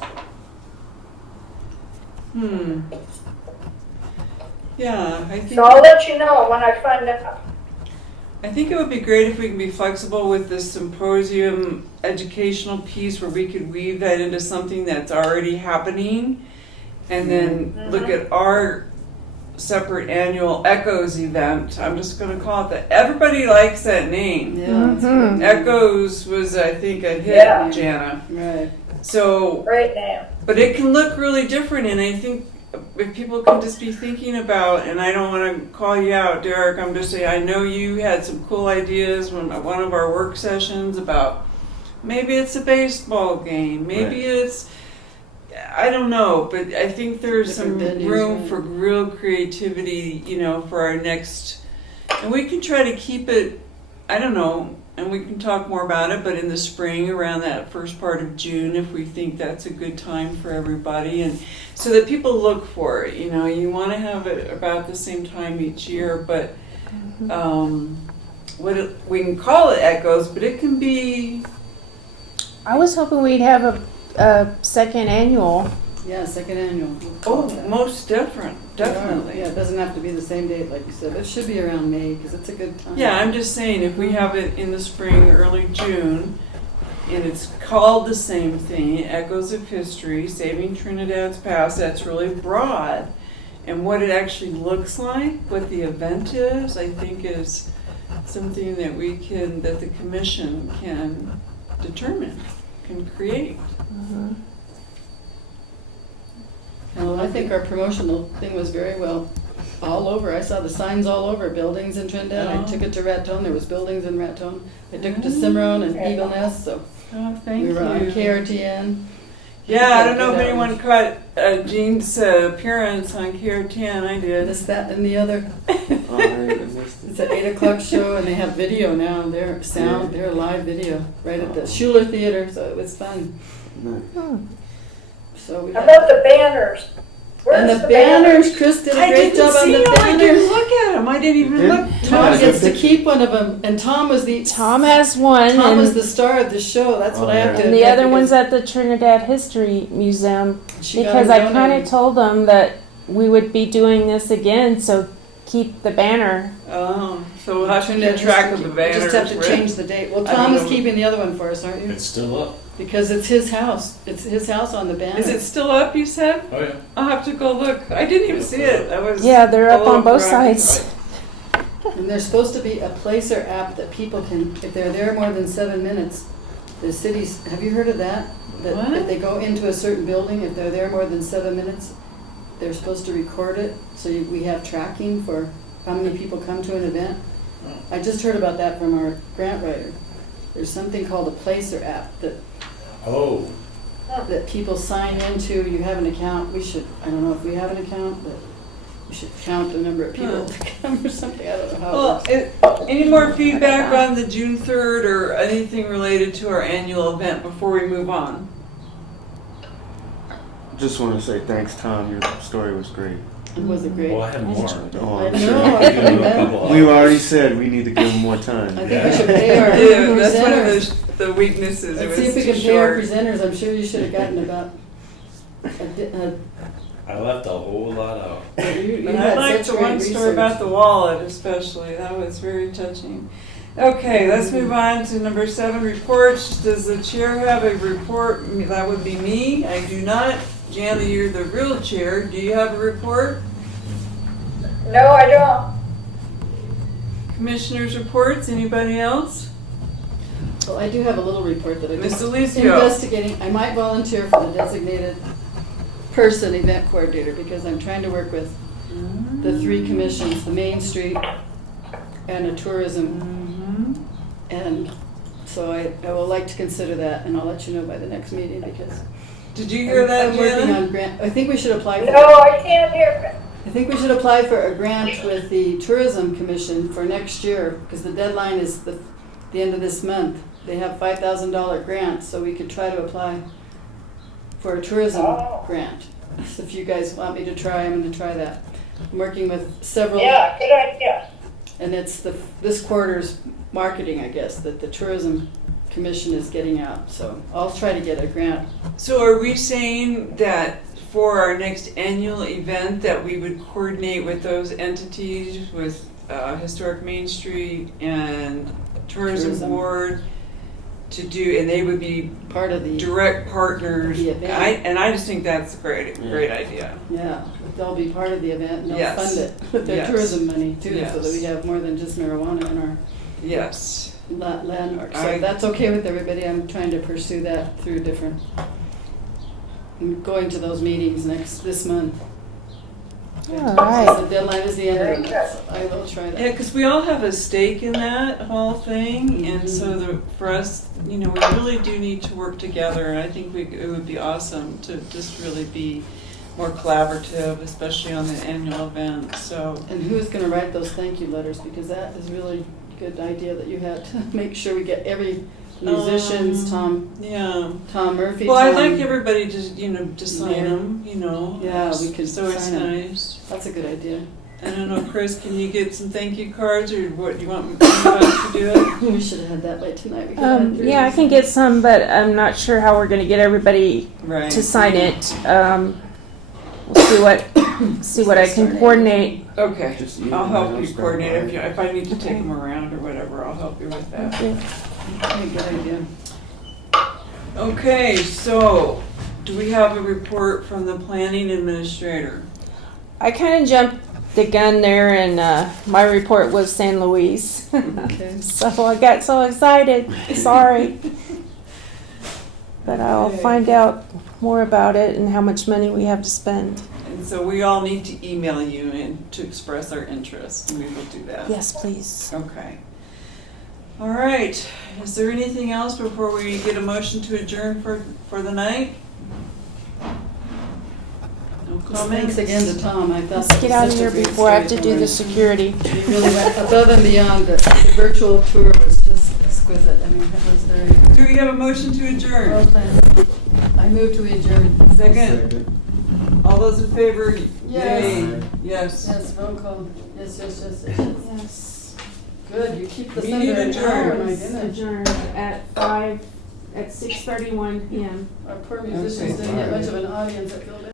Yeah, I think. So I'll let you know when I find out. I think it would be great if we can be flexible with this symposium educational piece where we could weave that into something that's already happening, and then look at our separate annual Echoes event. I'm just going to call it that. Everybody likes that name. Yeah, that's Mhm. Echoes was, I think, a hit, Yeah. Jana. right. So, Great name. but it can look really different, and I think if people can just be thinking about, and I don't want to call you out, Derek, I'm just saying, I know you had some cool ideas when at one of our work sessions about maybe it's a baseball game, maybe Right. it's, I don't know, but I think there's some Different venues, room right. for real creativity, for our next, and we can try to keep it, I don't know, and we can talk more about it, but in the spring around that first part of June, if we think that's a good time for everybody, and so that people look for it, you want to have it about the same time each year, but we can call it Echoes, but it can be, I was hoping we'd have a second annual. Yeah, second annual. most definitely. Yeah, it doesn't have to be the same date, like you said. It should be around May, because it's a good time. Yeah, I'm just saying, if we have it in the spring, early June, and it's called the same thing, Echoes of History, Saving Trinidad's Past, that's really broad. And what it actually looks like, what the event is, I think is something that that the commission can determine, can create. Well, I think our promotional thing was very well all over. I saw the signs all over, buildings in Trinidad. I took it to Raton. There was buildings in Raton. I took it to Cimarron and Eagle Nest, so Oh, thank we were on you. KRTN. Yeah, I don't know if Good anyone caught Jean's appearance on KRTN. I did. This, that, and the other. Oh, I missed it. It's an 8 o'clock show, and they have video now. They're sound. They're live video right at the Schuler Theater, so it was fun. Nice. So we How about the banners? and Where's the banners. Chris did a I great didn't job on see the them. I didn't banners. look at them. I didn't even You look. did? Tom Yeah, gets to good keep one of them, and Tom was the Tom has one, Tom was and, the star of the show. That's what Oh, I have yeah. to. and the admit, other one's because at the Trinidad History Museum. she got Because them I kind donated. of told them that we would be doing this again, so keep the banner. Oh, so we'll have to Trinidad keep track of History. the banners. We just have to right? change the date. Well, I Tom don't is know. keeping the other one for us, aren't you? It's still up. Because it's his house. It's his house on the banner. Is it still up, you said? Oh, yeah. I'll have to go look. I didn't even see it. I was. Yeah, they're up all on both over it. sides. And there's supposed to be a placer app that people can, if they're there more than 7 minutes, the cities, have you heard of that? That What? if they go into a certain building, if they're there more than 7 minutes, they're supposed to record it, so we have tracking for how many people come to an event. I just heard about that from our grant writer. There's something called a placer app Oh, that people sign into. You have an account. I don't know if we have an account, but we should count the number of people that come or something. I don't know how it Well, works. any more feedback on the June 3rd or anything related to our annual event before we move on? Just want to say thanks, Tom. Your story was great. It was a great. well, I have more. Oh, I I'm know. sure. I Give can you a imagine. couple We've hours. already said we need to give him more time. I think we should pay our Yeah, that's one of presenters. the weaknesses. It Let's was see if we too can pay our short. presenters. I'm sure you should have gotten about. I left a whole lot out. You But I had liked such the great one story research. about the wallet especially. That was very touching. Okay, let's move on to number 7, reports. Does the chair have a report? That would be me. I do not. Jana, you're the real chair. Do you have a report? No, I don't. Commissioners' reports? Anybody else? Well, I do have a little report that I Ms. just Alicio. investigating. I might volunteer for the designated person event coordinator because I'm trying to work with the 3 commissions, the Main Street and a tourism. And so I will like to consider that, and I'll let you know by the next meeting because Did you hear that, I'm working Jana? on grant. I think we should apply for. No, I can't hear. I think we should apply for a grant with the Tourism Commission for next year, because the deadline is the end of this month. They have $5,000 grant, so we could try to apply for a tourism grant. So if you guys want me to try, I'm going to try that. I'm working with several, Yeah, good idea. and it's this quarter's marketing, I guess, that the Tourism Commission is getting out. So I'll try to get a grant. So are we saying that for our next annual event that we would coordinate with those entities, with Historic Main Street and Tourism Tourism. Board to do, and they would be Part of the, direct partners? The event. I just think that's a great idea. yeah, they'll be part of the event, and they'll Yes. fund it with their Yes. tourism money too, so that we Yes. have more than just marijuana in our Yes. landmark. So I- if that's okay with everybody. I'm trying to pursue that through different, I'm going to those meetings this month. All So right. the deadline is the end Very of good. it. So I will try Yeah, that. because we all have a stake in that whole thing, and so for us, we really do need to work together, and I think it would be awesome to just really be more collaborative, especially on the annual event, so. And who's going to write those thank you letters? Because that is really a good idea that you had to make sure we get every musicians, Tom Yeah. Murphy. Well, I'd Tom- like everybody to sign them, Yeah, we could so it's sign 'em. nice. That's a good idea. I don't know, Chris, can you get some thank you cards, or what, you want us to do it? We should have had that by tonight. We could have had Yeah, I can get some, but I'm not sure how we're gonna get everybody Right. to sign it. We'll see what I can coordinate. Okay, Just I'll help you email us coordinate that. if I need to take Okay. them around or whatever, I'll help you with that. Okay. Okay, good idea. Okay, so, do we have a report from the planning administrator? I kind of jumped the gun there, and my report was San Luis. Okay. So I got so excited. Sorry. But I'll Okay. find out more about it and how much money we have to spend. And so we all need to email you and to express our interest, and we will do that. Yes, please. Okay. All right, is there anything else before we get a motion to adjourn for the night? No Thanks comments? again to Tom. I thought Let's that get was out of such a here great before I have to story do the for security. him. He really went above and beyond. The virtual tour was just exquisite. I mean, that was very Do we have a motion to adjourn? well planned. I move to adjourn. Second? All those in favor? Yes. Yay. Yes. Yes, roll call. Yes, yes, yes, yes, yes. Yes. Good, you keep the Meeting thunder an hour, adjourned. my goodness. Adjourned at 6:31 p.m. Our poor musicians Okay. didn't get much of an audience at Philbin.